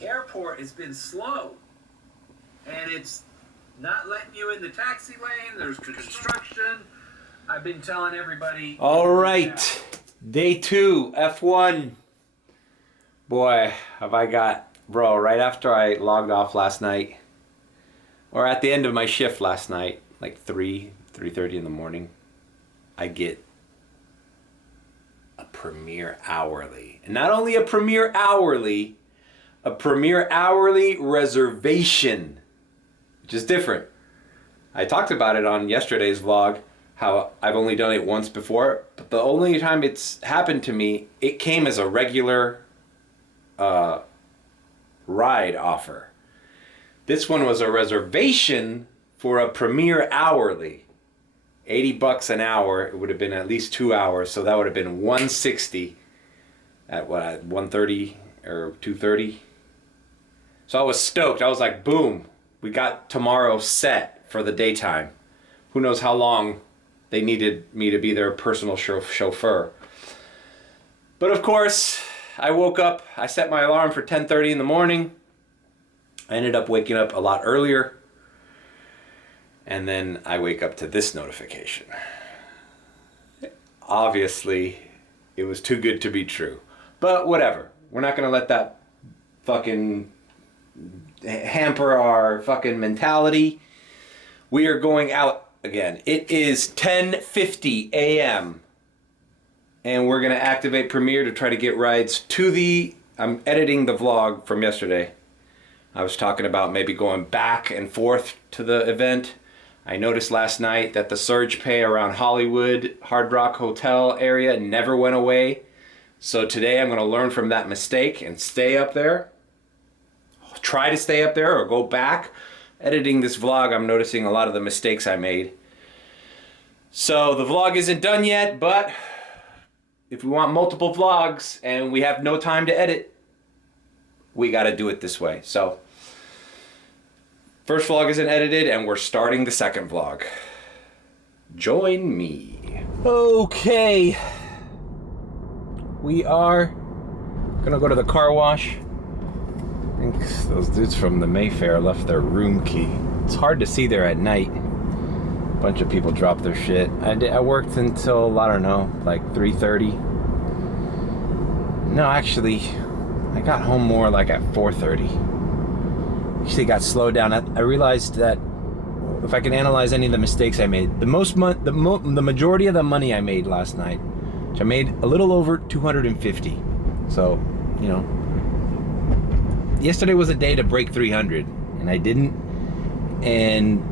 airport has been slow. And it's not letting you in the taxi lane. There's construction. I've been telling everybody. All right. Day 2, F1. Boy, have I got... Bro, right after I logged off last night, or at the end of my shift last night, like 3:30 in the morning, I get a Premier Hourly. And not only a Premier Hourly, a Premier Hourly reservation, which is different. I talked about it on yesterday's vlog, how I've only done it once before, but the only time it's happened to me, it came as a regular ride offer. This one was a reservation for a Premier Hourly. $80 an hour. It would have been at least 2 hours, so that would have been $160 at what, at 1:30 or 2:30. So I was stoked. I was like, boom, we got tomorrow set for the daytime. Who knows how long they needed me to be their personal chauffeur. But of course, I woke up, I set my alarm for 10:30 in the morning. I ended up waking up a lot earlier. And then I wake up to this notification. Obviously, it was too good to be true. But whatever. We're not gonna let that fucking hamper our fucking mentality. We are going out again. It is 10:50 a.m. and we're gonna activate Premier to try to get rides to the... I'm editing the vlog from yesterday. I was talking about maybe going back and forth to the event. I noticed last night that the surge pay around Hollywood, Hard Rock Hotel area never went away. So today I'm gonna learn from that mistake and stay up there. Try to stay up there or go back. Editing this vlog, I'm noticing a lot of the mistakes I made. So the vlog isn't done yet, but if we want multiple vlogs and we have no time to edit, we gotta do it this way. So first vlog isn't edited and we're starting the second vlog. Join me. Okay. We are gonna go to the car wash. I think those dudes from the Mayfair left their room key. It's hard to see there at night. A bunch of people dropped their shit. I worked until, I don't know, like 3:30. No, actually, I got home more like at 4:30. Actually got slowed down. I realized that if I can analyze any of the mistakes I made, the majority of the money I made last night, which I made a little over 250. So, you know, yesterday was a day to break 300 and I didn't, and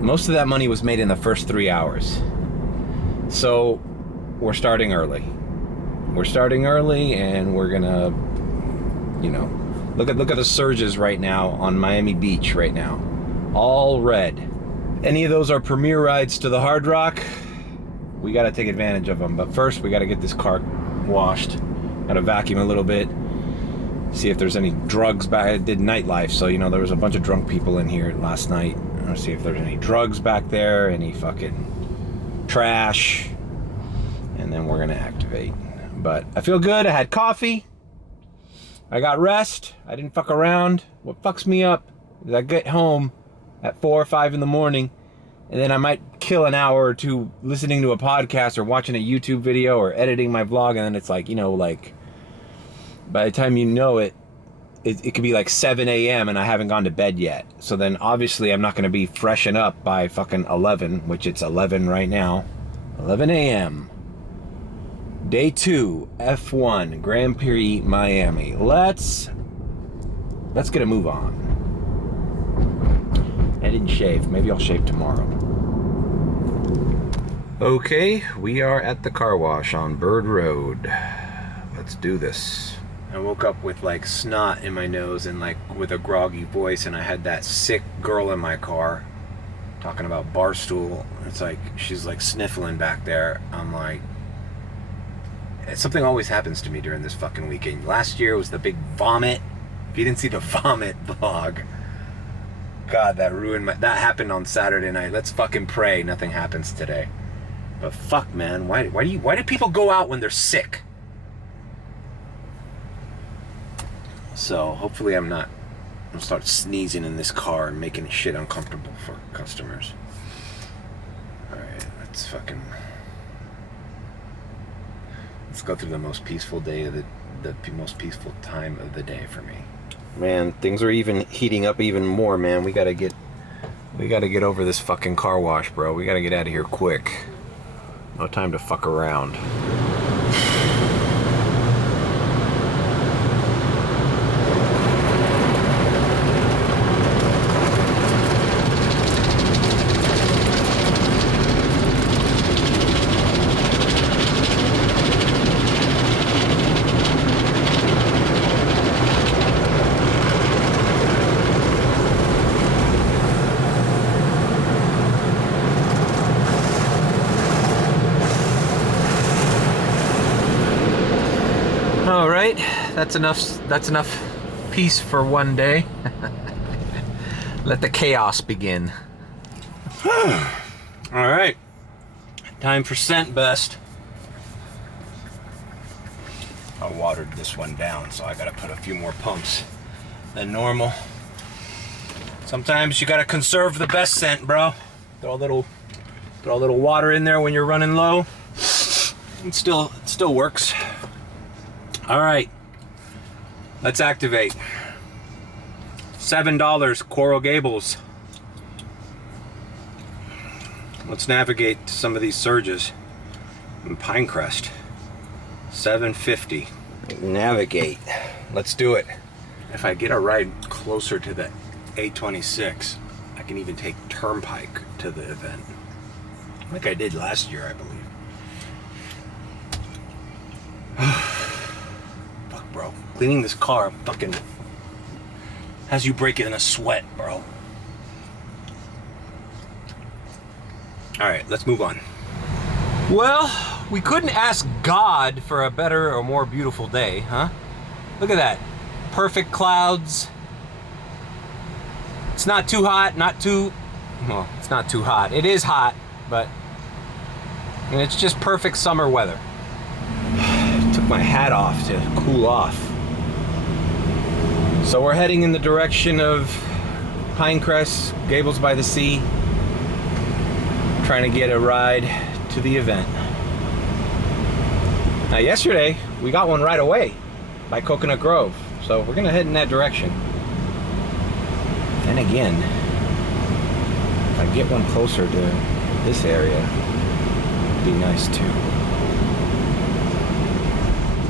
most of that money was made in the first 3 hours. So we're starting early. We're starting early and we're gonna, you know, look at the surges right now on Miami Beach right now. All red. Any of those are Premier rides to the Hard Rock. We gotta take advantage of them. But first we gotta get this car washed. Gotta vacuum a little bit. See if there's any drugs back. I did nightlife, so you know there was a bunch of drunk people in here last night. I want to see if there's any drugs back there, any fucking trash, and then we're gonna activate. But I feel good. I had coffee. I got rest. I didn't fuck around. What fucks me up is I get home at 4 or 5 in the morning, and then I might kill an hour or two listening to a podcast or watching a YouTube video or editing my vlog, and then it's like, you know, like by the time you know it, it could be like 7 a.m. and I haven't gone to bed yet. So then obviously I'm not going to be freshen up by fucking 11, which it's 11 right now. 11 a.m. Day 2, F1 Grand Prix, Miami. Let's get a move on. I didn't shave. Maybe I'll shave tomorrow. Okay, we are at the car wash on Bird Road. Let's do this. I woke up with like snot in my nose and like with a groggy voice, and I had that sick girl in my car talking about Barstool. It's like she's like sniffling back there. I'm like, something always happens to me during this fucking weekend. Last year was the big vomit. If you didn't see the vomit vlog, God, that ruined my... That happened on Saturday night. Let's fucking pray nothing happens today. But fuck, man, why do people go out when they're sick? So hopefully I'm not gonna start sneezing in this car and making shit uncomfortable for customers. Alright, let's go through the most peaceful day of the most peaceful time of the day for me. Man, things are even heating up even more, man. We gotta get over this fucking car wash, bro. We gotta get out of here quick. No time to fuck around. That's enough peace for one day. Let the chaos begin. All right, time for scent best. I watered this one down, so I gotta put a few more pumps than normal. Sometimes you gotta conserve the best scent, bro. Throw a little water in there when you're running low. It still works. All right. Let's activate. $7 Coral Gables. Let's navigate to some of these surges. In Pine Crest. $7.50. Navigate. Let's do it. If I get a ride closer to the 826, I can even take Turnpike to the event. Like I did last year, I believe. Bro, cleaning this car fucking has you breaking in a sweat, bro. Alright, let's move on. Well, we couldn't ask God for a better or more beautiful day, huh? Look at that. Perfect clouds. It's not too hot, well, it's not too hot. It is hot, but it's just perfect summer weather. Took my hat off to cool off. So we're heading in the direction of Pine Crest, Gables by the Sea, trying to get a ride to the event. Now yesterday, we got one right away by Coconut Grove, so we're gonna head in that direction. Then again, if I get one closer to this area, it'd be nice too.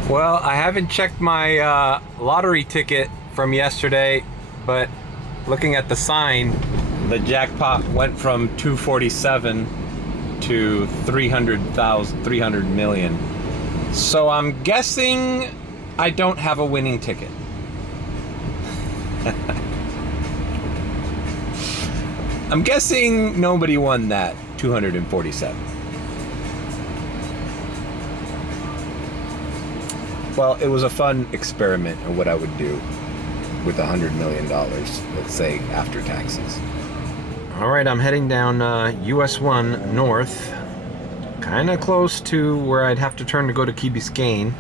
Well, I haven't checked my lottery ticket from yesterday, but looking at the sign, the jackpot went from 247 to 300 million. So I'm guessing I don't have a winning ticket. I'm guessing nobody won that 247. Well, it was a fun experiment of what I would do with $100 million, let's say, after taxes. All right, I'm heading down US 1 north, kind of close to where I'd have to turn to go to Key Biscayne.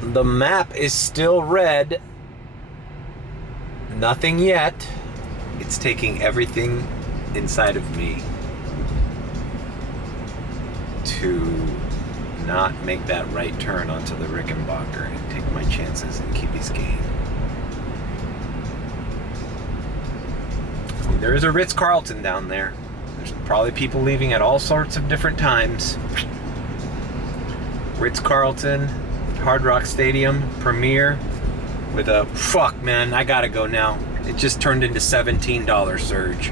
The map is still red. Nothing yet. It's taking everything inside of me to not make that right turn onto the Rickenbacker and take my chances in Key Biscayne. I mean, there is a Ritz-Carlton down there. There's probably people leaving at all sorts of different times. Ritz-Carlton, Hard Rock Stadium, Premier, with a, fuck man, I gotta go now. It just turned into $17 surge.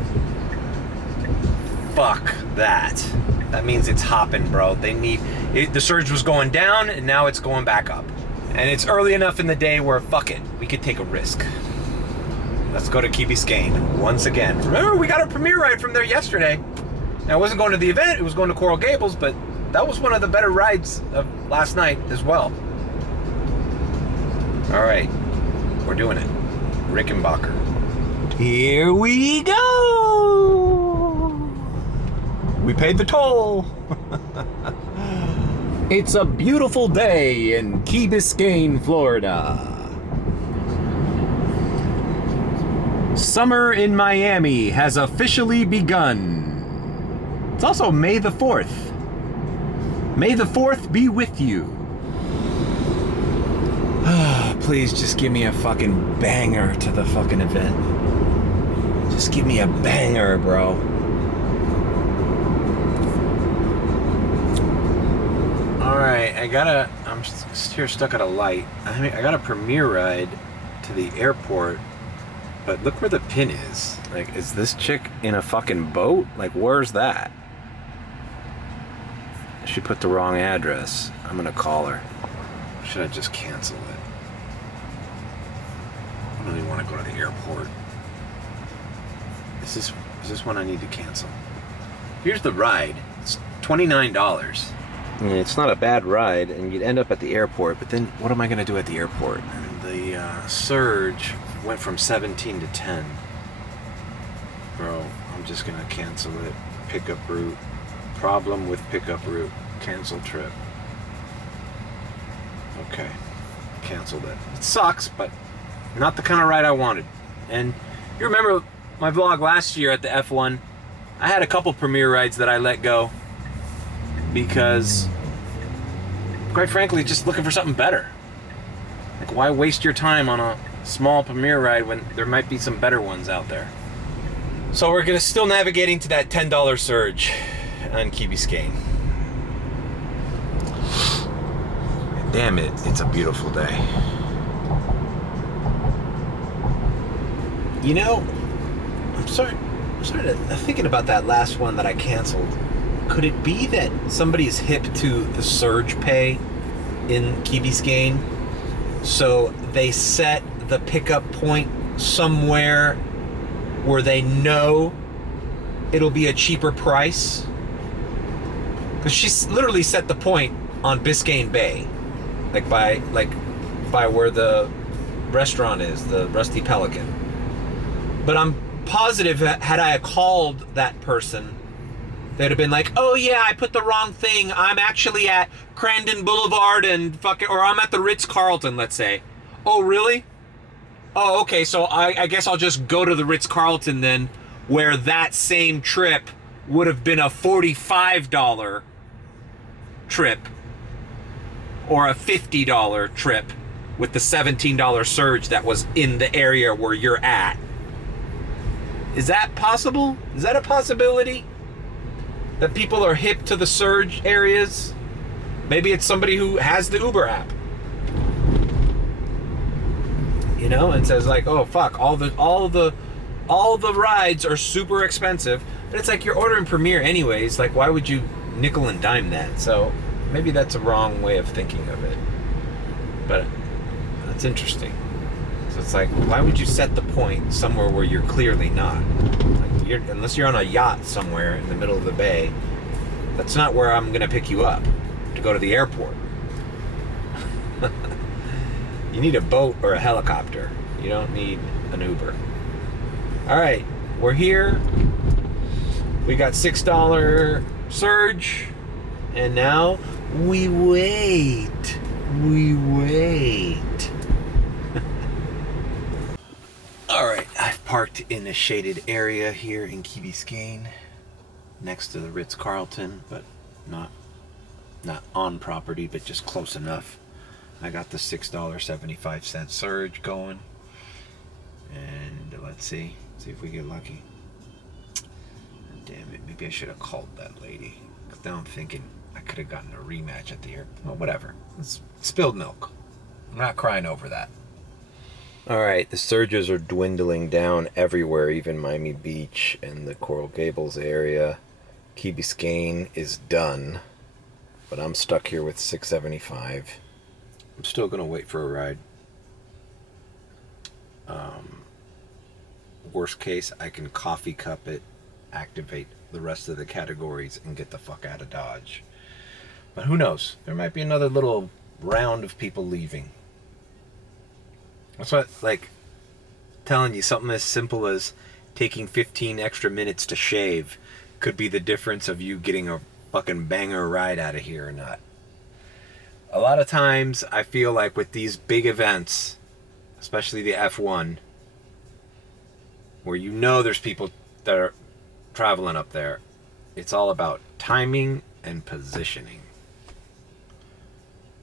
Fuck that. That means it's hopping, bro. They need it. The surge was going down, and now it's going back up. And it's early enough in the day where, fuck it, we could take a risk. Let's go to Key Biscayne once again. Remember, we got a premiere ride from there yesterday. Now, I wasn't going to the event, it was going to Coral Gables, but that was one of the better rides of last night as well. All right, we're doing it. Rickenbacker. Here we go. We paid the toll. It's a beautiful day in Key Biscayne, Florida. Summer in Miami has officially begun. It's also May the 4th. May the 4th be with you. Please just give me a fucking banger to the fucking event. Just give me a banger, bro. Alright, I'm just here stuck at a light. I got a premiere ride to the airport, but look where the pin is. Like, is this chick in a fucking boat? Like, where's that? She put the wrong address. I'm gonna call her. Or should I just cancel it? I don't even want to go to the airport. Is this one I need to cancel? Here's the ride. It's $29. I mean, it's not a bad ride, and you'd end up at the airport, but then what am I going to do at the airport? And the surge went from 17 to 10. Bro, I'm just going to cancel it. Pickup route. Problem with pickup route. Cancel trip. Okay. Canceled it. It sucks, but not the kind of ride I wanted. And you remember my vlog last year at the F1? I had a couple premiere rides that I let go because, quite frankly, just looking for something better. Like, why waste your time on a small premiere ride when there might be some better ones out there? So we're gonna still navigating to that $10 surge on Key Biscayne. Damn it, it's a beautiful day. You know, I'm thinking about that last one that I canceled. Could it be that somebody's hip to the surge pay in Key Biscayne? So they set the pickup point somewhere where they know it'll be a cheaper price? Because she literally set the point on Biscayne Bay, like by where the restaurant is, the Rusty Pelican. But I'm positive that had I called that person, they'd have been like, oh yeah, I put the wrong thing. I'm actually at Crandon Boulevard and or I'm at the Ritz-Carlton, let's say. Oh, really? Oh, okay, so I guess I'll just go to the Ritz-Carlton then, where that same trip would have been a $45 trip or a $50 trip with the $17 surge that was in the area where you're at. Is that possible? Is that a possibility? That people are hip to the surge areas? Maybe it's somebody who has the Uber app. You know, and says like, oh fuck, all the rides are super expensive. But it's like you're ordering Premier anyways, like why would you nickel and dime that? So maybe that's a wrong way of thinking of it. But that's interesting. So it's like, why would you set the point somewhere where you're clearly not? Like unless you're on a yacht somewhere in the middle of the bay, that's not where I'm gonna pick you up to go to the airport. You need a boat or a helicopter. You don't need an Uber. All right, we're here. We got $6 surge, and now we wait. We wait. All right, I've parked in a shaded area here in Key Biscayne, next to the Ritz-Carlton, but not on property, but just close enough. I got the $6.75 surge going, and let's see if we get lucky. Damn it, maybe I should have called that lady, because now I'm thinking I could have gotten a rematch at the airport. Well, whatever, it's spilled milk. I'm not crying over that. Alright, the surges are dwindling down everywhere, even Miami Beach and the Coral Gables area. Key Biscayne is done, but I'm stuck here with $6.75. I'm still going to wait for a ride. Worst case, I can coffee cup it, activate the rest of the categories, and get the fuck out of Dodge. But who knows? There might be another little round of people leaving. That's what, like, telling you something as simple as taking 15 extra minutes to shave could be the difference of you getting a fucking banger ride out of here or not. A lot of times I feel like with these big events, especially the F1, where you know there's people that are traveling up there, it's all about timing and positioning.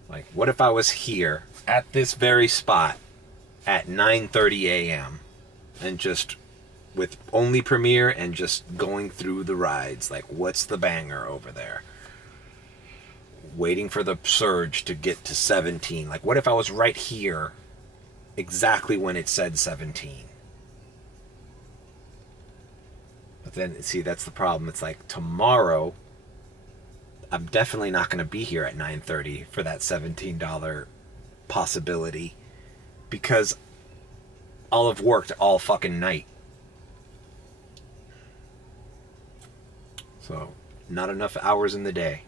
Like, what if I was here at this very spot at 9:30 a.m. and just with only premiere and just going through the rides? Like, what's the banger over there? Waiting for the surge to get to 17. Like, what if I was right here exactly when it said 17? But then, see, that's the problem. It's like tomorrow, I'm definitely not going to be here at 9:30 for that $17 possibility because I'll have worked all fucking night. So, not enough hours in the day.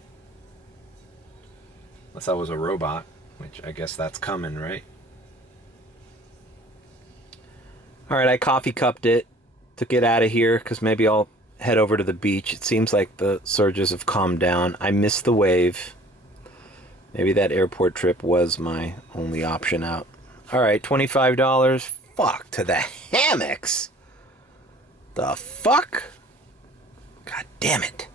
Unless I was a robot, which I guess that's coming, right? Alright, I coffee cupped it to get out of here because maybe I'll head over to the beach. It seems like the surges have calmed down. I missed the wave. Maybe that airport trip was my only option out. Alright, $25. Fuck, to the hammocks. The fuck? God damn it.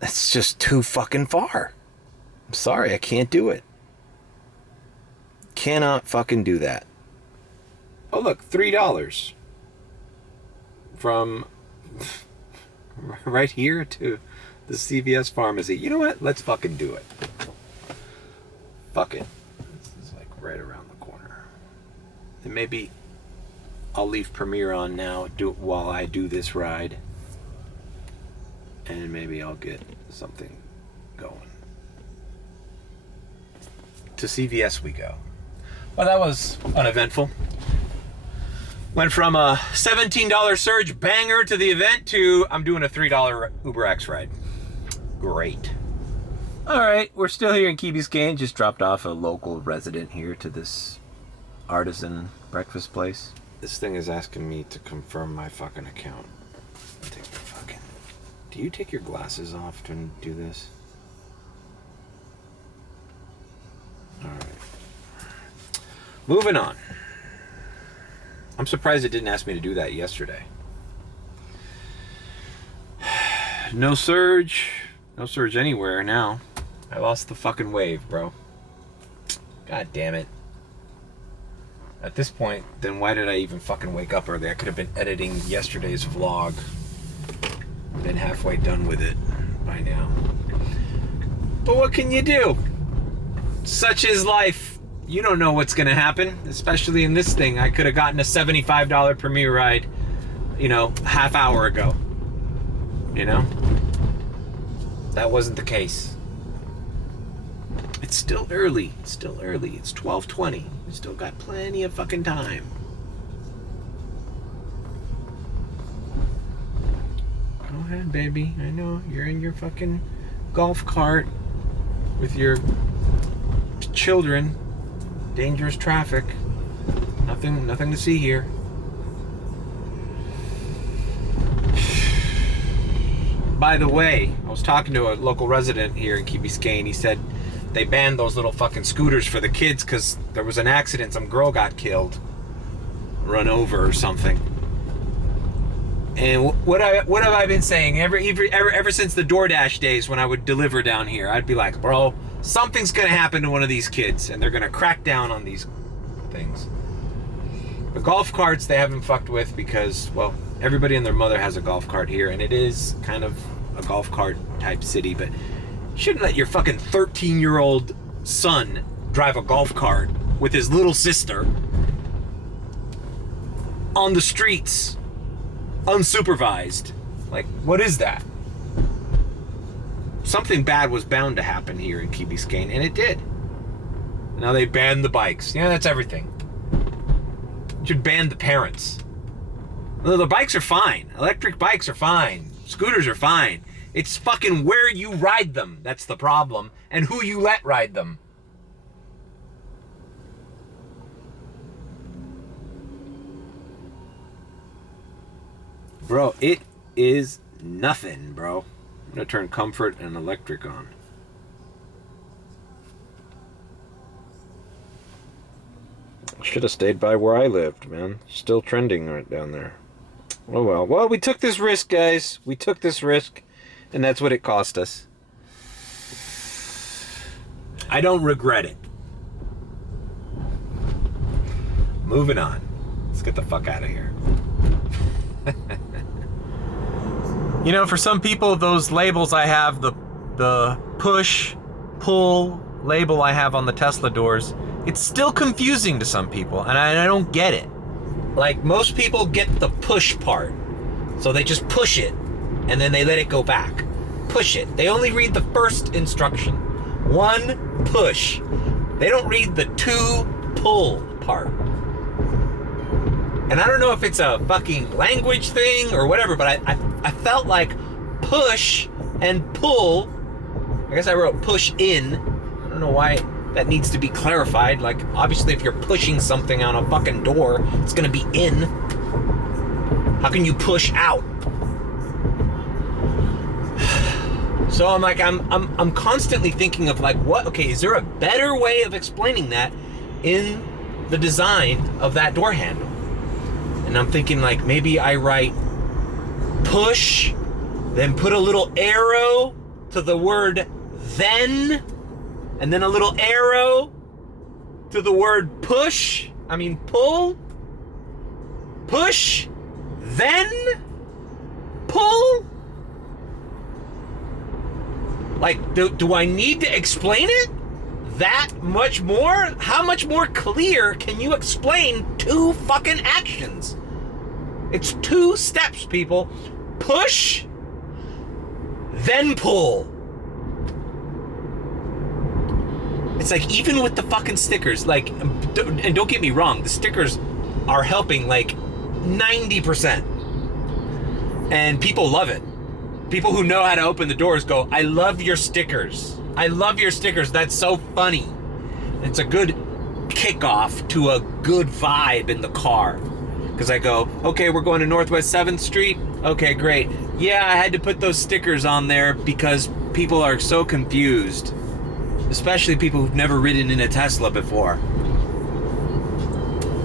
That's just too fucking far. I'm sorry, I can't do it. Cannot fucking do that. Oh look, $3. From right here to the CVS pharmacy. You know what? Let's fucking do it. Fuck it. This is like right around the corner. And maybe I'll leave Premiere on now, do it while I do this ride. And maybe I'll get something going. To CVS we go. Well, that was uneventful. Went from a $17 surge banger to the event to I'm doing a $3 UberX ride. Great. All right, we're still here in Key Biscayne. Just dropped off a local resident here to this artisan breakfast place. This thing is asking me to confirm my fucking account. Do you take your glasses off to do this? All right. Moving on. I'm surprised it didn't ask me to do that yesterday. No surge. No surge anywhere now. I lost the fucking wave, bro. God damn it. At this point, then why did I even fucking wake up early? I could have been editing yesterday's vlog. Been halfway done with it by now. But what can you do? Such is life. You don't know what's gonna happen, especially in this thing. I could have gotten a $75 Premiere ride, half hour ago. That wasn't the case. It's still early. It's 12:20. We still got plenty of fucking time. Go ahead, baby. I know you're in your fucking golf cart with your children. Dangerous traffic. Nothing to see here. By the way, I was talking to a local resident here in Key Biscayne. He said they banned those little fucking scooters for the kids because there was an accident. Some girl got killed, run over or something. And what have I been saying ever since the DoorDash days when I would deliver down here? I'd be like, bro, something's gonna happen to one of these kids, and they're gonna crack down on these things. The golf carts they haven't fucked with because, well, everybody and their mother has a golf cart here, and it is kind of a golf cart type city. But you shouldn't let your fucking 13-year-old son drive a golf cart with his little sister on the streets. Unsupervised. Like, what is that? Something bad was bound to happen here in Key Biscayne, and it did. Now they banned the bikes. Yeah, that's everything. You should ban the parents. Well, the bikes are fine. Electric bikes are fine. Scooters are fine. It's fucking where you ride them that's the problem, and who you let ride them. Bro, it is nothing, bro. I'm gonna turn comfort and electric on. Should have stayed by where I lived, man. Still trending right down there. Oh well. Well, we took this risk, guys. We took this risk, and that's what it cost us. I don't regret it. Moving on. Let's get the fuck out of here. You know, for some people, those labels I have, the push, pull label I have on the Tesla doors, it's still confusing to some people, and I don't get it. Like, most people get the push part, so they just push it, and then they let it go back. Push it. They only read the first instruction. 1, push. They don't read the 2, pull part. And I don't know if it's a fucking language thing or whatever, but I felt like push and pull, I guess I wrote push in. I don't know why that needs to be clarified. Like, obviously if you're pushing something on a fucking door, it's gonna be in. How can you push out? So I'm like, I'm constantly thinking of like, what, okay, is there a better way of explaining that in the design of that door handle? And I'm thinking like, maybe I write push, then put a little arrow to the word then, and then a little arrow to the word pull, push, then pull. Like, do I need to explain it that much more? How much more clear can you explain 2 fucking actions? It's 2 steps, people. Push, then pull. It's like, even with the fucking stickers, like, and don't get me wrong, the stickers are helping like 90%. And people love it. People who know how to open the doors go, I love your stickers. I love your stickers. That's so funny. It's a good kickoff to a good vibe in the car. Because I go, okay, we're going to Northwest 7th Street. Okay, great. Yeah, I had to put those stickers on there because people are so confused. Especially people who've never ridden in a Tesla before.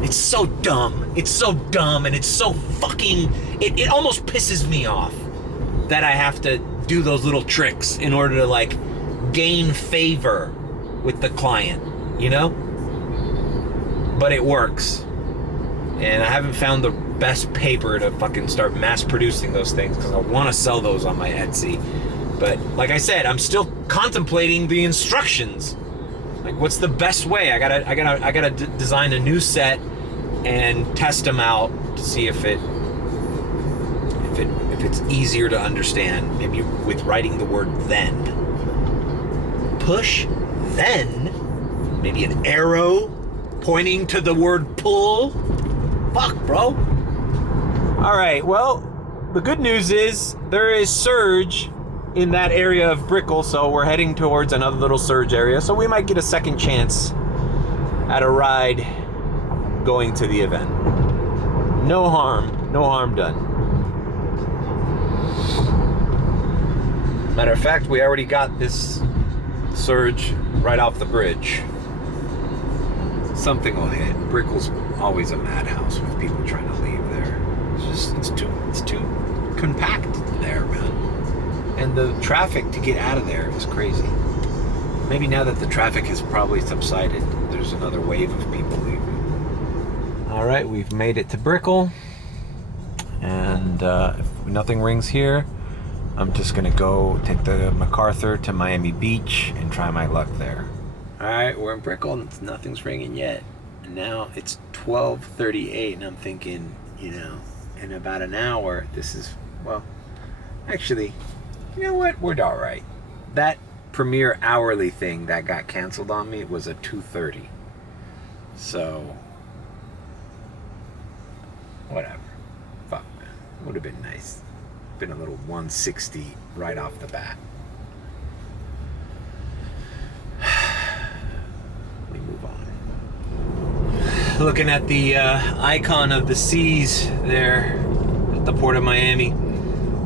It's so dumb. It's so dumb, and it's so fucking... It almost pisses me off that I have to do those little tricks in order to, like, gain favor with the client, you know? But it works. And I haven't found the best paper to fucking start mass producing those things, because I want to sell those on my Etsy. But like I said, I'm still contemplating the instructions. Like, what's the best way? I gotta design a new set and test them out to see if it's easier to understand. Maybe with writing the word then. Push, then. Maybe an arrow pointing to the word pull. Fuck, bro. All right, well, the good news is there is surge in that area of Brickell, so we're heading towards another little surge area, so we might get a second chance at a ride going to the event. No harm done. Matter of fact, we already got this surge right off the bridge. Something will hit. Brickell's always a madhouse with people trying to leave there. It's too compact there, man. And the traffic to get out of there is crazy. Maybe now that the traffic has probably subsided, there's another wave of people leaving. All right, we've made it to Brickell. And if nothing rings here, I'm just gonna go take the MacArthur to Miami Beach and try my luck there. All right, we're in Brickell and nothing's ringing yet. And now it's 12:38 and I'm thinking, you know, in about an hour, this is, well, actually, you know what? We're all right. That Premier hourly thing that got canceled on me was a 2:30. So, whatever. Fuck, man. Would have been nice. Been a little 160 right off the bat. We move on. Looking at the icon of the seas there at the port of Miami.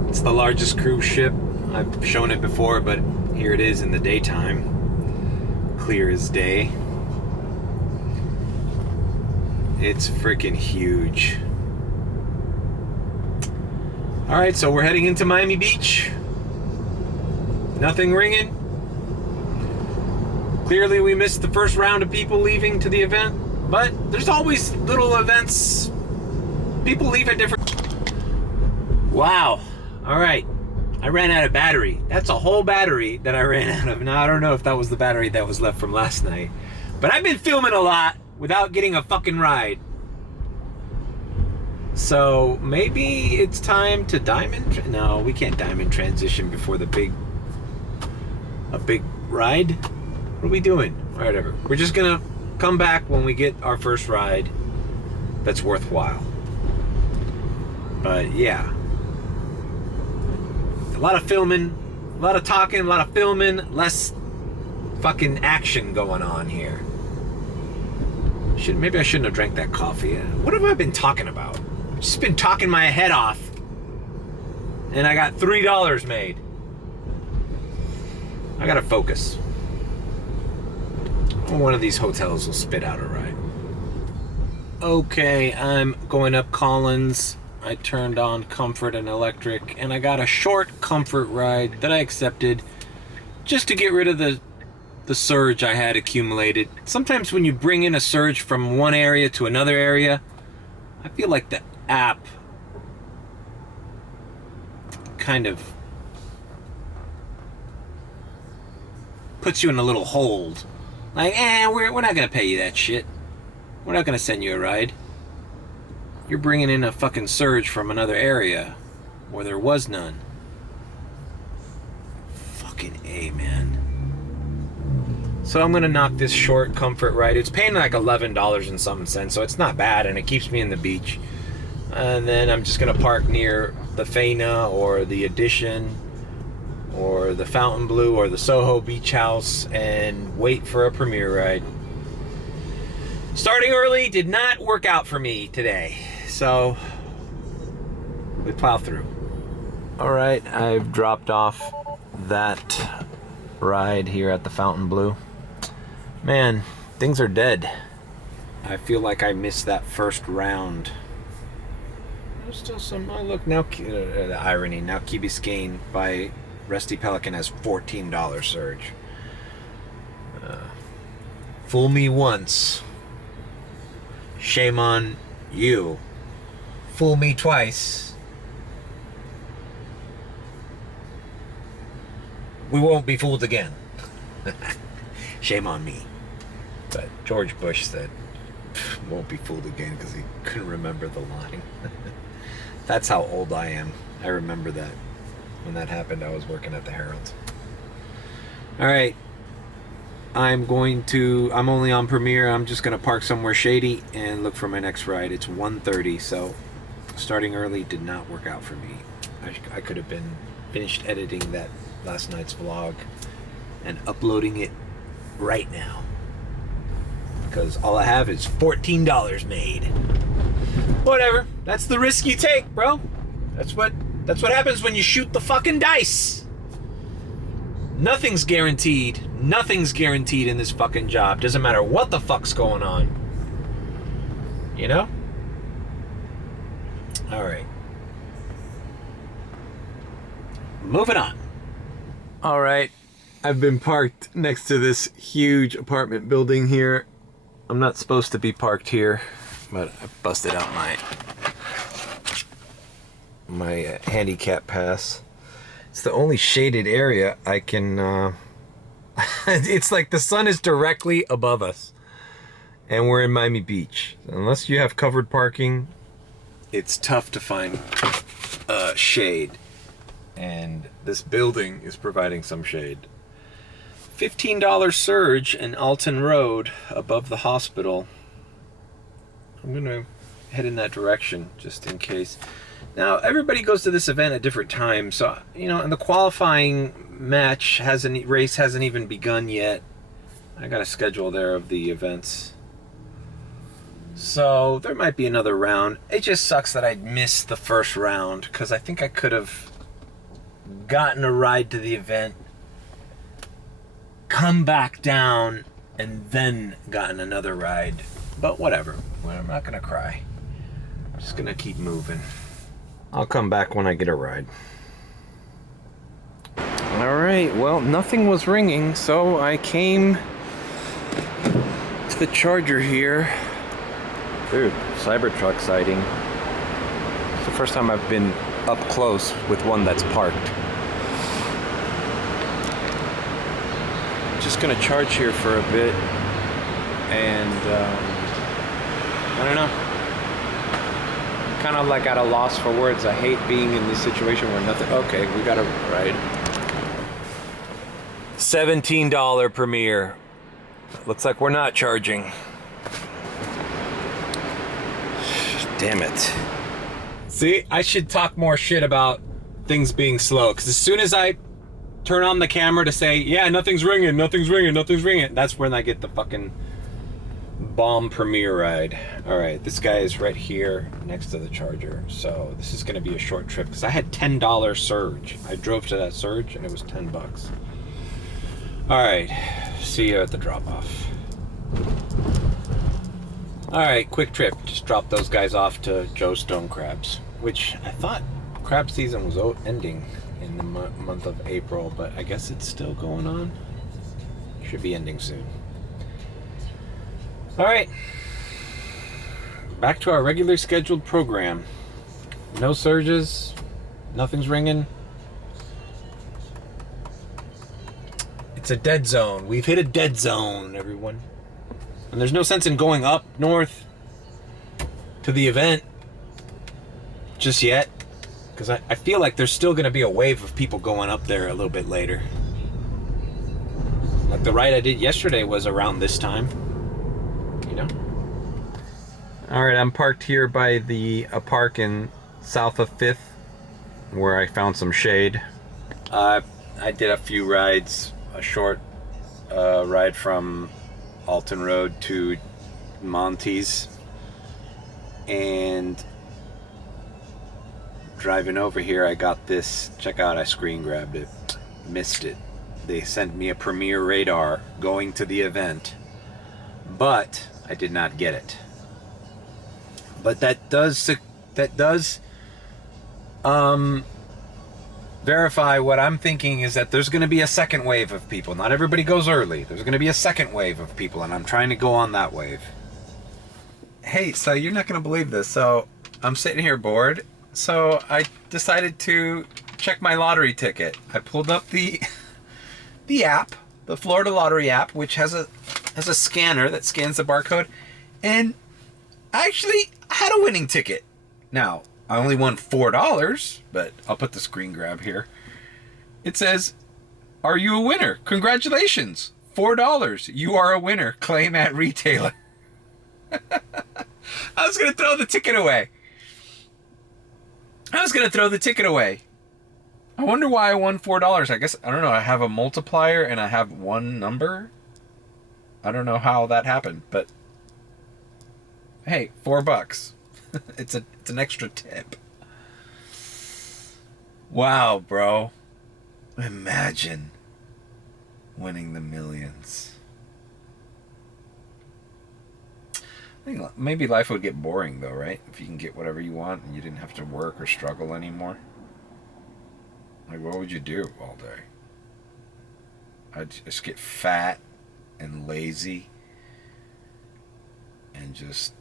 It's the largest cruise ship. I've shown it before, but here it is in the daytime. Clear as day. It's freaking huge. All right, so we're heading into Miami Beach. Nothing ringing. Clearly we missed the first round of people leaving to the event, but there's always little events. People leave at different... Wow. All right. I ran out of battery. That's a whole battery that I ran out of. Now, I don't know if that was the battery that was left from last night, but I've been filming a lot without getting a fucking ride. So maybe it's time to diamond... No, we can't diamond transition before a big ride. What are we doing? Whatever. We're just gonna come back when we get our first ride that's worthwhile. But yeah. A lot of filming, a lot of talking, a lot of filming, less fucking action going on here. Maybe I shouldn't have drank that coffee. What have I been talking about? I've just been talking my head off. And I got $3 made. I gotta focus. One of these hotels will spit out a ride. Okay, I'm going up Collins. I turned on comfort and electric, and I got a short comfort ride that I accepted just to get rid of the surge I had accumulated. Sometimes when you bring in a surge from one area to another area, I feel like the app kind of puts you in a little hold. Like, we're not gonna pay you that shit. We're not gonna send you a ride. You're bringing in a fucking surge from another area where there was none. Fucking A, man. So I'm gonna knock this short comfort ride. It's paying like $11 and something cents, so it's not bad, and it keeps me in the beach. And then I'm just gonna park near the Faina or the Edition or the Fountain Blue or the Soho Beach House and wait for a premiere ride. Starting early did not work out for me today, so we plow through. All right, I've dropped off that ride here at the Fountain Blue. Man, things are dead. I feel like I missed that first round. There's still some, oh look, now, the irony, now Key Biscayne by Rusty Pelican has $14 surge. Fool me once. Shame on you. Fool me twice. We won't be fooled again. Shame on me. But George Bush said, won't be fooled again, because he couldn't remember the line. That's how old I am. I remember that. When that happened, I was working at the Herald. All right. I'm only on Premiere. I'm just going to park somewhere shady and look for my next ride. It's 1:30, so starting early did not work out for me. I could have been finished editing that last night's vlog and uploading it right now, because all I have is $14 made. Whatever. That's the risk you take, bro. That's what happens when you shoot the fucking dice. Nothing's guaranteed. Nothing's guaranteed in this fucking job. Doesn't matter what the fuck's going on. You know? All right. Moving on. All right. I've been parked next to this huge apartment building here. I'm not supposed to be parked here, but I busted out my handicap pass. It's the only shaded area I can, it's like the sun is directly above us and we're in Miami Beach. Unless you have covered parking, it's tough to find shade, and this building is providing some shade. $15 surge in Alton Road above the hospital. I'm gonna head in that direction just in case. Now, everybody goes to this event at different times, so, you know, and the qualifying race hasn't even begun yet. I got a schedule there of the events. So, there might be another round. It just sucks that I missed the first round, because I think I could have gotten a ride to the event, come back down, and then gotten another ride but whatever. I'm not gonna cry. I'm just gonna keep moving. I'll come back when I get a ride. All right, well, nothing was ringing, so I came to the charger here. Dude, Cybertruck sighting. It's the first time I've been up close with one that's parked. Just gonna charge here for a bit, and I don't know. I'm kind of like at a loss for words. I hate being in this situation where nothing. Okay, we got a ride. $17 Premier. Looks like we're not charging. Damn it. See, I should talk more shit about things being slow, because as soon as I turn on the camera to say, yeah, nothing's ringing, that's when I get the fucking bomb Premier ride. All right, this guy is right here next to the charger, so this is going to be a short trip, because I had $10 surge. I drove to that surge, and it was 10 bucks. All right, see you at the drop-off. All right, quick trip. Just dropped those guys off to Joe Stone Crabs, which I thought crab season was ending in the month of April, but I guess it's still going on. Should be ending soon. All right, back to our regular scheduled program. No surges, nothing's ringing. It's a dead zone. We've hit a dead zone, everyone. And there's no sense in going up north to the event just yet, because I feel like there's still going to be a wave of people going up there a little bit later. Like the ride I did yesterday was around this time, you know? All right, I'm parked here by the park in south of 5th, where I found some shade. I did a few rides, a short ride from Alton Road to Monty's, and driving over here I got this. Check out, I screen grabbed it, missed it. They sent me a Premier radar going to the event, but I did not get it. But that does verify what I'm thinking, is that there's going to be a second wave of people. Not everybody goes early. There's going to be a second wave of people, and I'm trying to go on that wave. Hey, so you're not going to believe this. So I'm sitting here bored, so I decided to check my lottery ticket. I pulled up the app, the Florida Lottery app, which has a scanner that scans the barcode, and I actually had a winning ticket. Now, I only won $4, but I'll put the screen grab here. It says, "Are you a winner? Congratulations, $4. You are a winner. Claim at retailer." I was gonna throw the ticket away. I wonder why I won $4. I guess, I don't know, I have a multiplier and I have one number. I don't know how that happened, but hey, $4. It's an extra tip. Wow, bro. Imagine winning the millions. I think maybe life would get boring though, right? If you can get whatever you want and you didn't have to work or struggle anymore. Like, what would you do all day? I'd just get fat and lazy and just,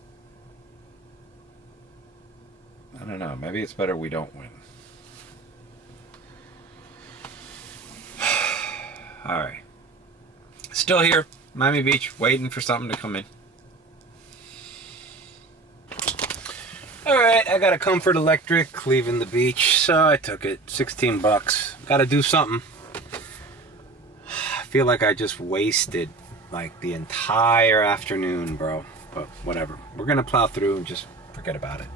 I don't know, maybe it's better we don't win. Alright. Still here, Miami Beach, waiting for something to come in. Alright, I got a Comfort Electric leaving the beach, so I took it. 16 bucks. Gotta do something. I feel like I just wasted like the entire afternoon, bro. But whatever. We're gonna plow through and just forget about it.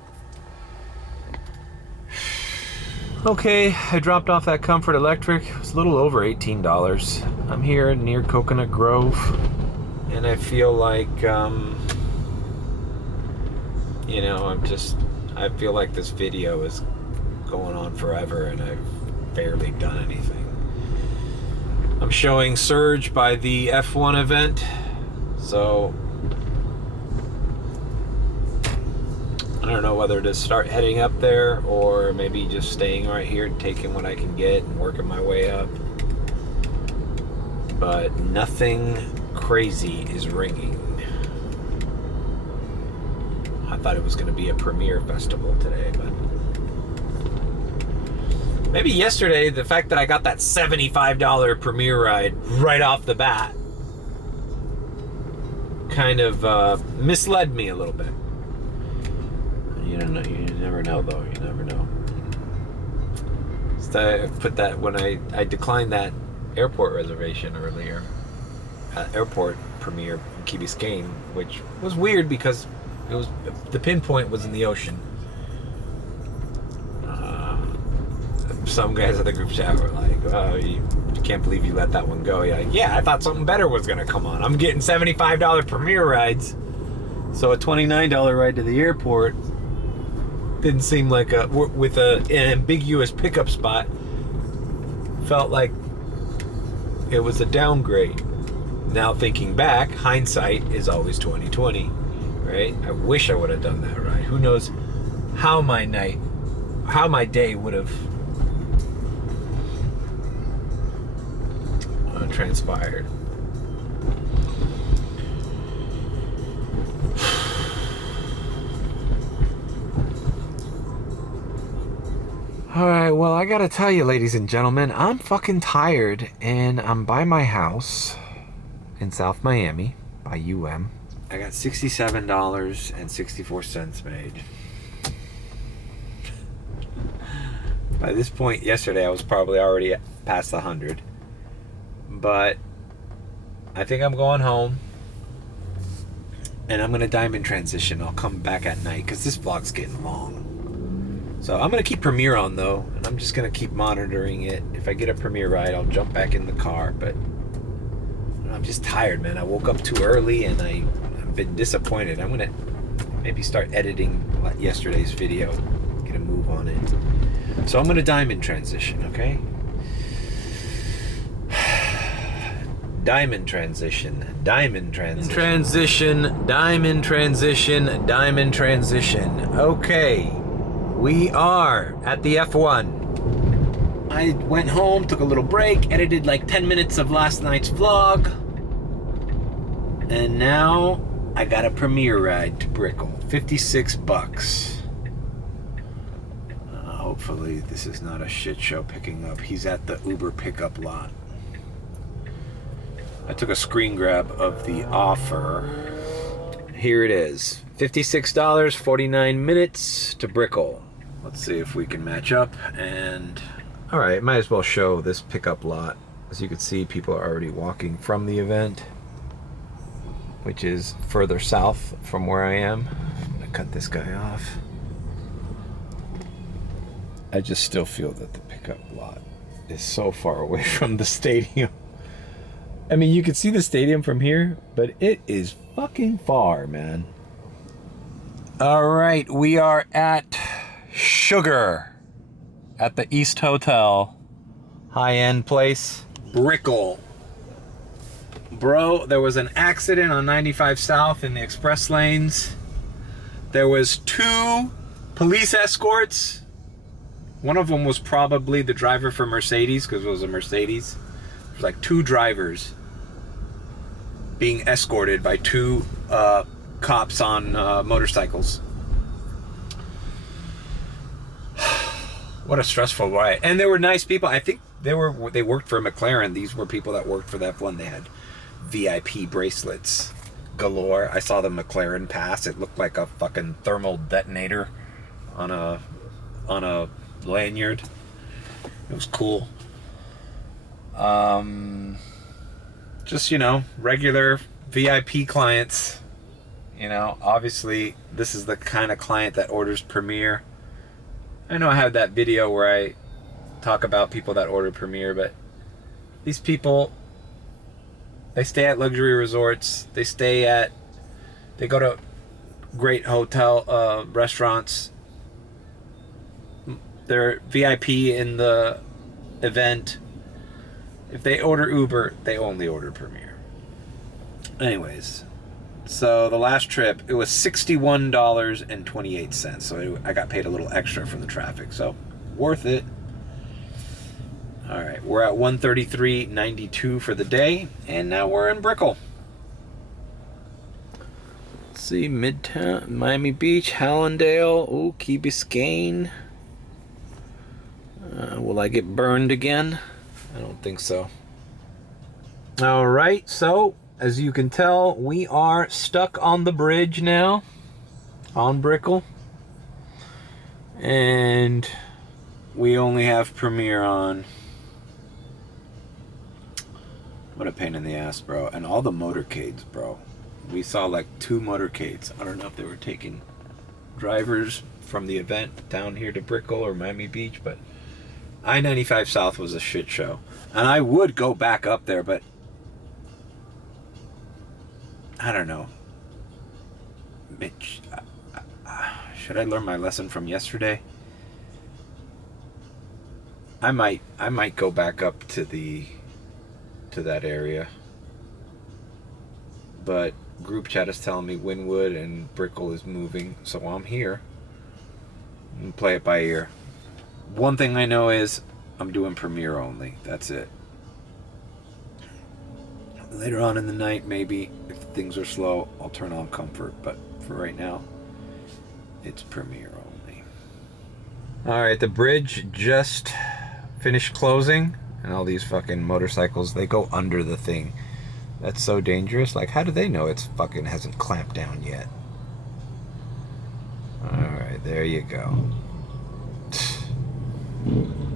Okay, I dropped off that Comfort Electric. It was a little over $18. I'm here near Coconut Grove, and I feel like, you know, I feel like this video is going on forever and I've barely done anything. I'm showing Surge by the F1 event, so I don't know whether to start heading up there or maybe just staying right here and taking what I can get and working my way up. But nothing crazy is ringing. I thought it was going to be a premiere festival today, but maybe yesterday, the fact that I got that $75 premiere ride right off the bat kind of misled me a little bit. You don't know. You never know, though. You never know. So I put that when I declined that airport reservation earlier. Airport premiere in Key Biscayne, which was weird because it was the pinpoint was in the ocean. Some guys at the group chat were like, "Oh, you can't believe you let that one go." You're like, yeah, I thought something better was gonna come on. I'm getting $75 premiere rides, so a $29 ride to the airport didn't seem like with an ambiguous pickup spot. Felt like it was a downgrade. Now thinking back, hindsight is always 20/20, right? I wish I would have done that ride. Who knows how my day would have transpired. Alright, well, I gotta tell you, ladies and gentlemen, I'm fucking tired, and I'm by my house in South Miami, by UM. I got $67.64 made. By this point yesterday, I was probably already past 100. But I think I'm going home, and I'm gonna diamond transition. I'll come back at night because this vlog's getting long. So I'm gonna keep Premiere on though, and I'm just gonna keep monitoring it. If I get a Premiere ride, I'll jump back in the car. But I'm just tired, man. I woke up too early, and I've been disappointed. I'm gonna maybe start editing yesterday's video, get a move on it. So I'm gonna diamond transition, okay? Diamond transition, diamond transition. Diamond transition. Okay, we are at the F1. I went home, took a little break, edited like 10 minutes of last night's vlog. And now I got a premiere ride to Brickell, $56. Hopefully this is not a shit show picking up. He's at the Uber pickup lot. I took a screen grab of the offer. Here it is. $56, 49 minutes to Brickell. Let's see if we can match up. And all right, might as well show this pickup lot. As you can see, people are already walking from the event, which is further south from where I am. I'm gonna cut this guy off. I just still feel that the pickup lot is so far away from the stadium. I mean, you can see the stadium from here, but it is fucking far, man. All right, we are at Sugar at the East Hotel. High-end place. Brickell. Bro, there was an accident on 95 South in the express lanes. There was 2 police escorts. One of them was probably the driver for Mercedes, because it was a Mercedes. There's like 2 drivers being escorted by 2 cops on motorcycles. What a stressful ride. And they were nice people. I think they worked for McLaren. These were people that worked for the F1. They had VIP bracelets galore. I saw the McLaren pass. It looked like a fucking thermal detonator on a lanyard. It was cool. Just, you know, regular VIP clients. You know, obviously this is the kind of client that orders Premiere. I know I have that video where I talk about people that order Premiere, but these people, they stay at luxury resorts. They go to great hotel restaurants. They're VIP in the event. If they order Uber, they only order Premiere. Anyways, So the last trip, it was $61.28. So I got paid a little extra for the traffic. So worth it. All right, we're at 133.92 for the day, and now we're in Brickell. Let's see, Midtown, Miami Beach, Hallandale, ooh, Key Biscayne. Will I get burned again? I don't think so. All right, so as you can tell, we are stuck on the bridge now, on Brickell, and we only have Premier on. What a pain in the ass, bro. And all the motorcades, bro. We saw like 2 motorcades. I don't know if they were taking drivers from the event down here to Brickell or Miami Beach, but I-95 South was a shit show. And I would go back up there, but I don't know. Mitch, should I learn my lesson from yesterday? I might go back up to that area, but group chat is telling me Wynwood and Brickell is moving, so I'm here and play it by ear. One thing I know is I'm doing Premier only. That's it. Later on in the night, maybe if things are slow, I'll turn on Comfort, but for right now it's Premier only. All right, the bridge just finished closing. And all these fucking motorcycles, they go under the thing. That's so dangerous. Like, how do they know it's fucking hasn't clamped down yet? Alright, there you go.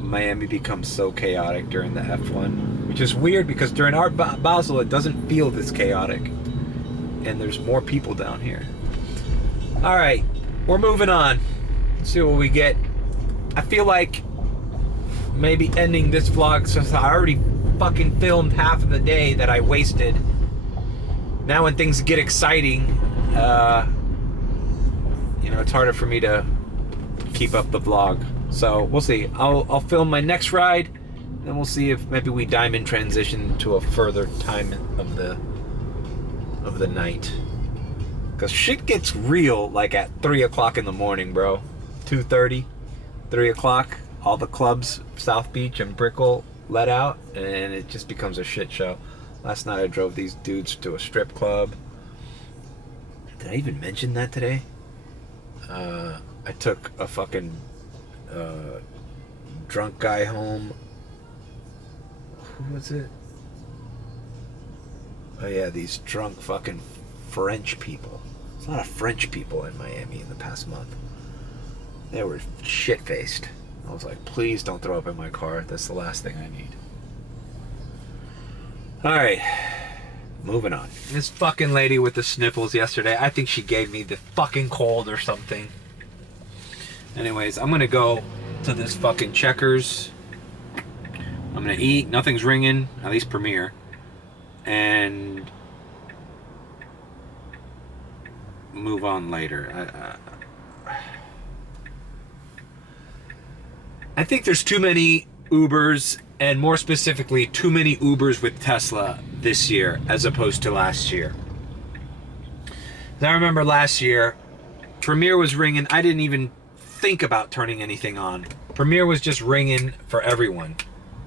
Miami becomes so chaotic during the F1. Which is weird because during our Basel, it doesn't feel this chaotic. And there's more people down here. Alright, we're moving on. Let's see what we get. I feel like maybe ending this vlog since I already fucking filmed half of the day that I wasted. Now when things get exciting, it's harder for me to keep up the vlog. So we'll see. I'll film my next ride, then we'll see if maybe we diamond transition to a further time of the night. Cause shit gets real like at 3 o'clock in the morning, bro. 2:30, 3 o'clock. All the clubs, South Beach and Brickell, let out, and it just becomes a shit show. Last night I drove these dudes to a strip club. Did I even mention that today? I took a fucking drunk guy home. Who was it? Oh yeah, these drunk fucking French people. There's a lot of French people in Miami in the past month. They were shit-faced. I was like, please don't throw up in my car. That's the last thing I need. Alright. Moving on. This fucking lady with the sniffles yesterday, I think she gave me the fucking cold or something. Anyways, I'm gonna go to this fucking Checkers. I'm gonna eat. Nothing's ringing. At least Premier. And move on later. I think there's too many Ubers, and more specifically, too many Ubers with Tesla this year as opposed to last year. I remember last year, Premier was ringing. I didn't even think about turning anything on. Premier was just ringing for everyone,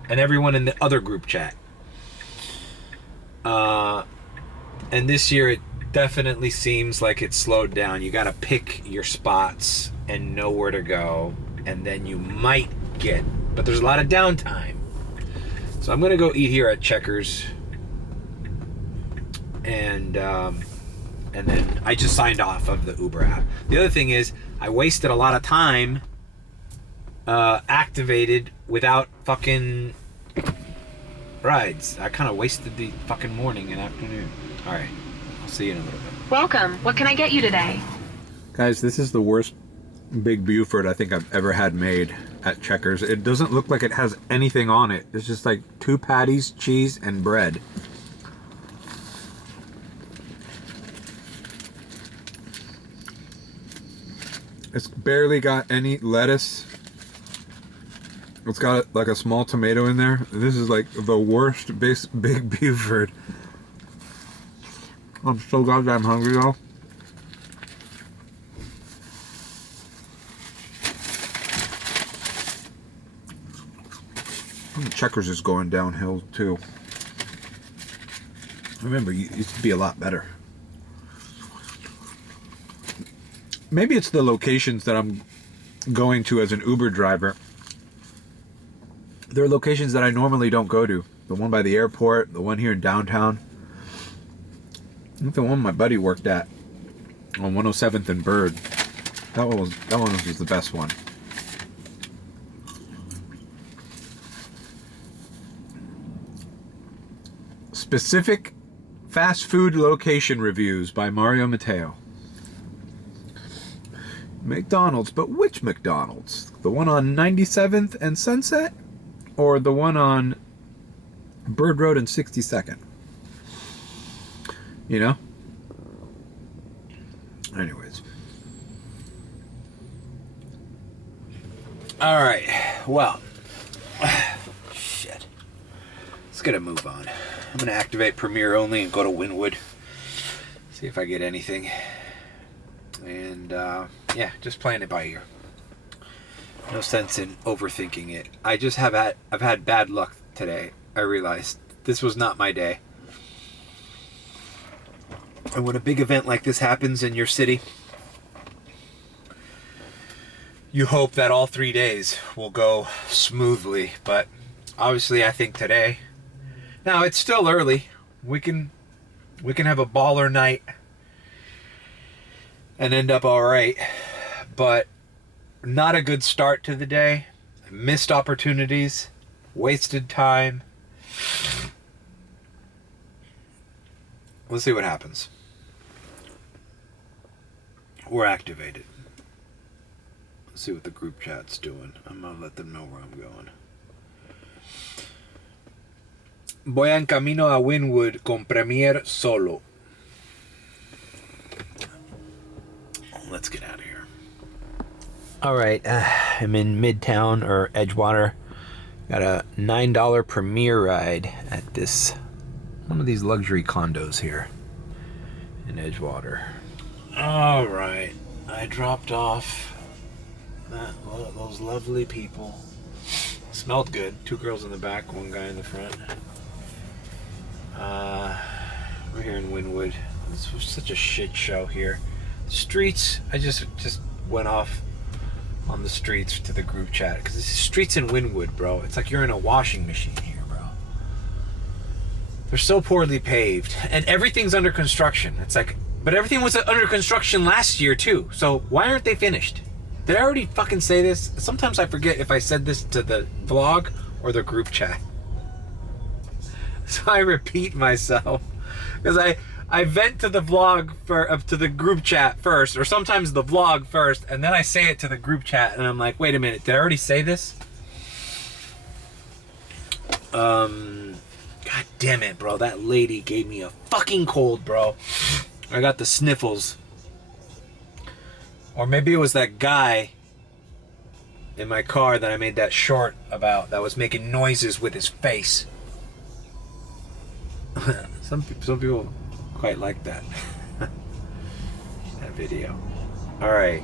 and everyone in the other group chat. And this year, it definitely seems like it's slowed down. You got to pick your spots and know where to go, and then you might get, but there's a lot of downtime. So I'm gonna go eat here at Checkers, and then I just signed off of the Uber app. The other thing is I wasted a lot of time activated without fucking rides. I kind of wasted the fucking morning and afternoon. All right, I'll see you in a little bit. Welcome. What can I get you today? Guys, this is the worst Big Buford I think I've ever had made at Checkers. It doesn't look like it has anything on it. It's just like 2 patties, cheese, and bread. It's barely got any lettuce. It's got like a small tomato in there. This is like the worst Big Buford. I'm so goddamn hungry though. Checkers is going downhill too. Remember, it used to be a lot better. Maybe it's the locations that I'm going to as an Uber driver. There are locations that I normally don't go to. The one by the airport, the one here in downtown. I think the one my buddy worked at on 107th and Bird. That one was the best one. Specific fast food location reviews by Mario Mateo. McDonald's, but which McDonald's? The one on 97th and Sunset? Or the one on Bird Road and 62nd? You know? Anyways. Alright, well. Shit. Let's get a move on. I'm going to activate Premiere only and go to Wynwood. See if I get anything. And, yeah, just playing it by ear. No sense in overthinking it. I've had bad luck today. I realized this was not my day. And when a big event like this happens in your city, you hope that all 3 days will go smoothly. But obviously I think today, now it's still early. We can have a baller night and end up all right. But not a good start to the day. Missed opportunities, wasted time. Let's see what happens. We're activated. Let's see what the group chat's doing. I'm gonna let them know where I'm going. Voy en camino a Wynwood con Premier solo. Let's get out of here. All right, I'm in Midtown or Edgewater. Got a $9 Premier ride at one of these luxury condos here in Edgewater. All right, I dropped off those lovely people. Smelled good. 2 girls in the back, 1 guy in the front. We're here in Wynwood. This was such a shit show here. Streets, I just went off on the streets to the group chat because this is streets in Wynwood, bro. It's like you're in a washing machine here, bro. They're so poorly paved and everything's under construction. It's like, but everything was under construction last year too. So why aren't they finished? Did I already fucking say this? Sometimes I forget if I said this to the vlog or the group chat. So I repeat myself because I vent to the vlog to the group chat first, or sometimes the vlog first, and then I say it to the group chat, and I'm like, wait a minute, did I already say this? God damn it, bro. That lady gave me a fucking cold, bro. I got the sniffles. Or maybe it was that guy in my car that I made that short about that was making noises with his face. Some people quite like that that video. All right,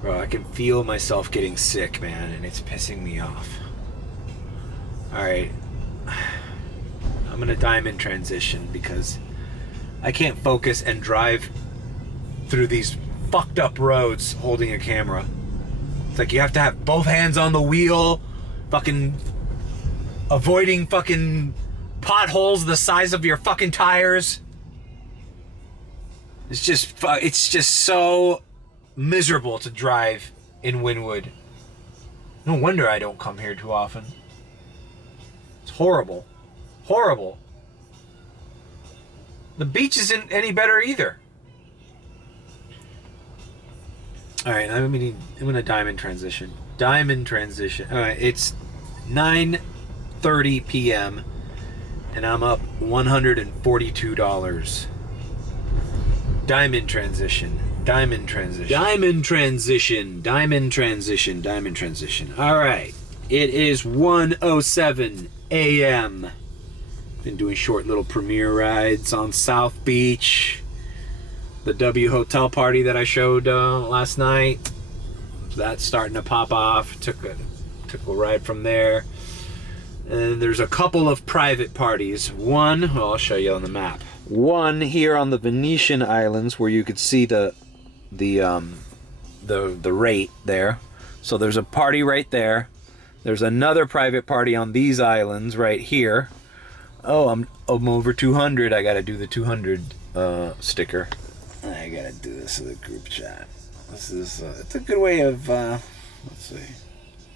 bro, I can feel myself getting sick, man, and it's pissing me off. All right, I'm gonna diamond transition because I can't focus and drive through these fucked up roads holding a camera. It's like you have to have both hands on the wheel, fucking avoiding fucking potholes the size of your fucking tires. It's just so miserable to drive in Wynwood. No wonder I don't come here too often. It's horrible. Horrible. The beach isn't any better either. Alright, I'm gonna diamond transition. Diamond transition. Alright, it's 9:30 p.m. and I'm up $142. Diamond transition. Diamond transition. Diamond transition. Diamond transition. Diamond transition. Alright. It is 1:07 a.m. Been doing short little premiere rides on South Beach. The W Hotel party that I showed last night. That's starting to pop off. Took a ride from there. And there's a couple of private parties. One, well, I'll show you on the map. One here on the Venetian Islands where you could see the rate there. So there's a party right there. There's another private party on these islands right here. Oh, I'm over 200. I gotta do the 200 sticker. I gotta do this in the group chat. This is it's a good way of let's see.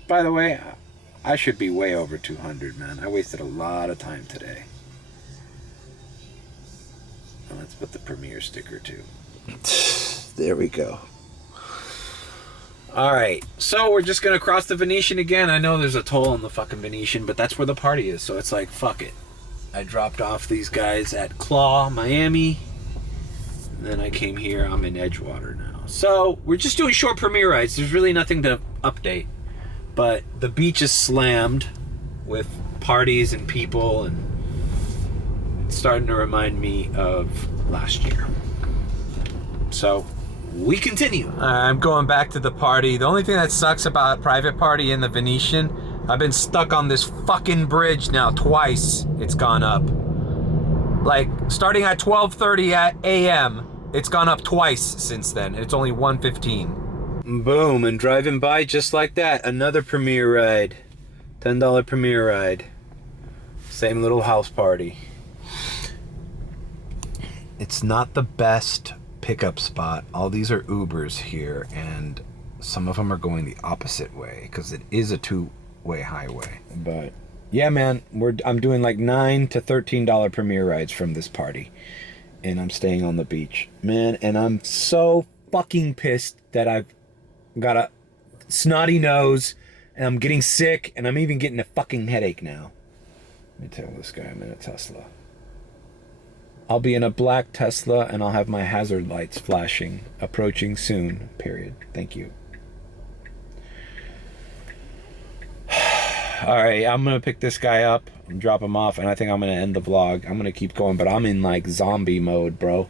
By the way, I should be way over 200, man. I wasted a lot of time today. Let's put the premiere sticker too. There we go. Alright, so we're just gonna cross the Venetian again. I know there's a toll on the fucking Venetian, but that's where the party is, so it's like, fuck it. I dropped off these guys at Claw, Miami. And then I came here. I'm in Edgewater now. So, we're just doing short premiere rides. There's really nothing to update. But the beach is slammed with parties and people, and it's starting to remind me of last year. So, we continue. I'm going back to the party. The only thing that sucks about private party in the Venetian, I've been stuck on this fucking bridge now twice. It's gone up. Like, starting at 12:30 a.m., it's gone up twice since then, and it's only 1:15. Boom, and driving by just like that, another premiere ride. $10 premiere ride. Same little house party. It's not the best pickup spot. All these are Ubers here, and some of them are going the opposite way because it is a two-way highway. But yeah, man, I'm doing like $9 to $13 premiere rides from this party, and I'm staying on the beach, man. And I'm so fucking pissed that I've got a snotty nose, and I'm getting sick, and I'm even getting a fucking headache now. Let me tell this guy I'm in a Tesla. I'll be in a black Tesla, and I'll have my hazard lights flashing. Approaching soon, period. Thank you. Alright, I'm going to pick this guy up and drop him off, and I think I'm going to end the vlog. I'm going to keep going, but I'm in, like, zombie mode, bro.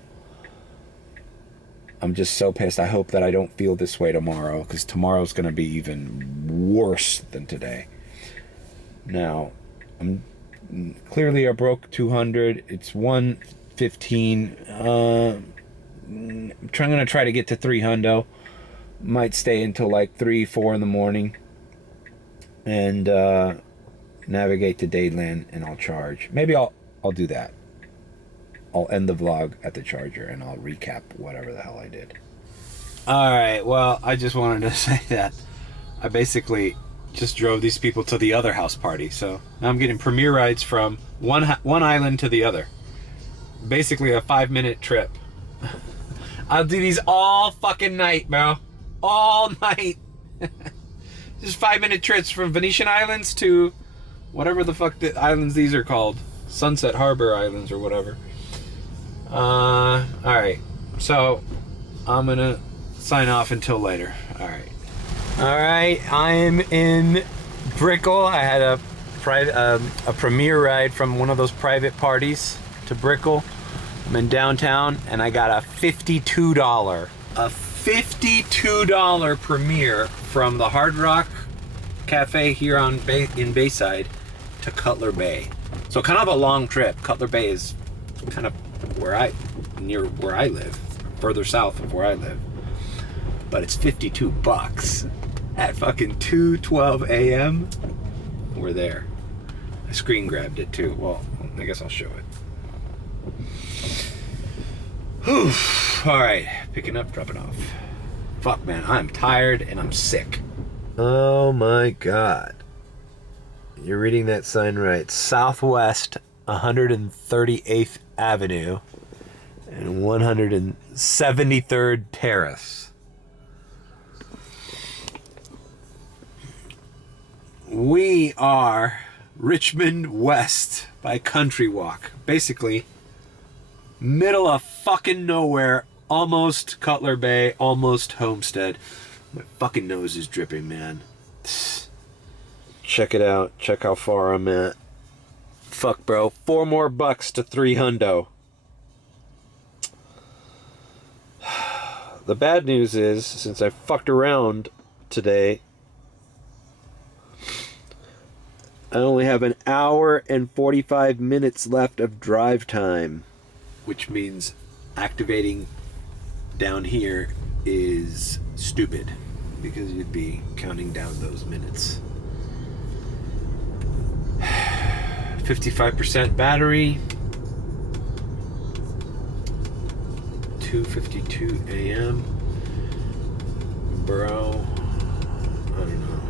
I'm just so pissed. I hope that I don't feel this way tomorrow, because tomorrow's going to be even worse than today. Now, clearly I broke 200. It's 115. I'm going to try to get to 300. Might stay until like 3, 4 in the morning. And navigate to Dayland, and I'll charge. Maybe I'll do that. I'll end the vlog at the charger, and I'll recap whatever the hell I did. Alright, well, I just wanted to say that I basically just drove these people to the other house party. So now I'm getting premiere rides from one island to the other. Basically a 5-minute trip. I'll do these all fucking night, bro. All night. Just 5-minute trips from Venetian Islands to whatever the fuck the islands these are called. Sunset Harbor Islands or whatever. Alright. So, I'm gonna sign off until later. Alright. Alright, I am in Brickell. I had a premiere ride from one of those private parties to Brickell. I'm in downtown, and I got a $52 premiere from the Hard Rock Cafe here in Bayside to Cutler Bay. So kind of a long trip. Cutler Bay is kind of near where I live, further south of where I live. But it's $52 at fucking 2:12 a.m. We're there. I screen grabbed it too. Well, I guess I'll show it. Whew. Alright, picking up, dropping off. Fuck, man, I'm tired and I'm sick. Oh my god. You're reading that sign right. Southwest 138th Avenue and 173rd Terrace. We are Richmond West by Country Walk. Basically, middle of fucking nowhere, almost Cutler Bay, almost Homestead. My fucking nose is dripping, man. check it out. Check how far I'm at. Fuck, bro. $4 more to 3 hundo. The bad news is, since I fucked around today, I only have an hour and 45 minutes left of drive time, which means activating down here is stupid because you'd be counting down those minutes. 55% battery. 2:52 a.m. Bro, I don't know.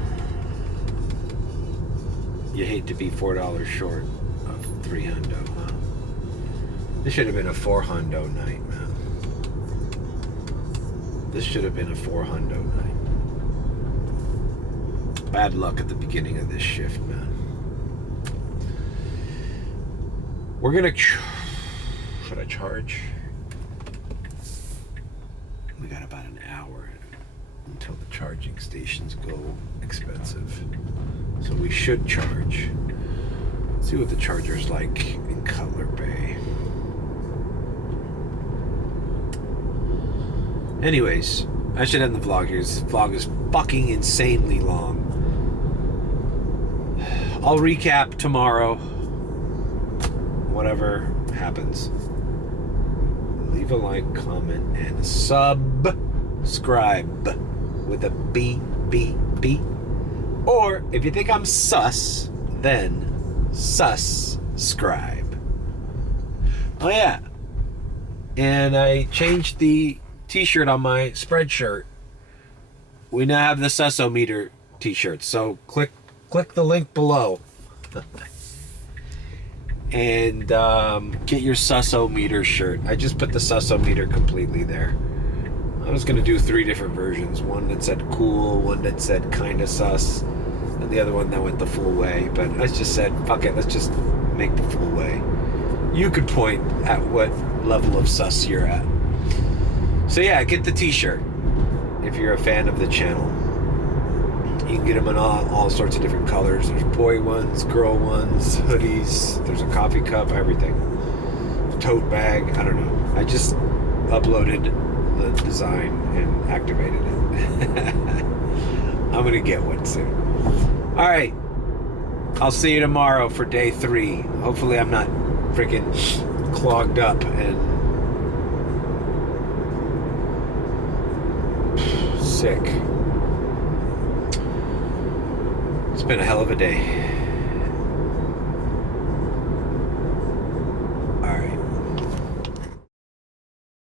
You hate to be $4 short of 3 hundo, huh? This should have been a 4 hundo night, man. This should have been a 4 hundo night. Bad luck at the beginning of this shift, man. We're gonna... Should I charge? We got about an hour until the charging stations go expensive. So we should charge. Let's see what the charger's like in Cutler Bay. Anyways, I should end the vlog here. This vlog is fucking insanely long. I'll recap tomorrow. Whatever happens. Leave a like, comment, and subscribe with a B. Or if you think I'm sus, then subscribe. Oh yeah. And I changed the t-shirt on my spreadshirt. We now have the Sussometer t-shirt. So click the link below. And get your Sussometer shirt. I just put the Sussometer completely there. I was gonna do 3 different versions. One that said cool, one that said kinda sus, and the other one that went the full way. But I just said, fuck it, let's just make the full way. You could point at what level of sus you're at. So yeah, get the t-shirt if you're a fan of the channel. You can get them in all sorts of different colors. There's boy ones, girl ones, hoodies. There's a coffee cup, everything. Tote bag, I don't know. I just uploaded the design and activated it. I'm gonna get one soon. All right, I'll see you tomorrow for day 3. Hopefully I'm not freaking clogged up and sick. It's been a hell of a day.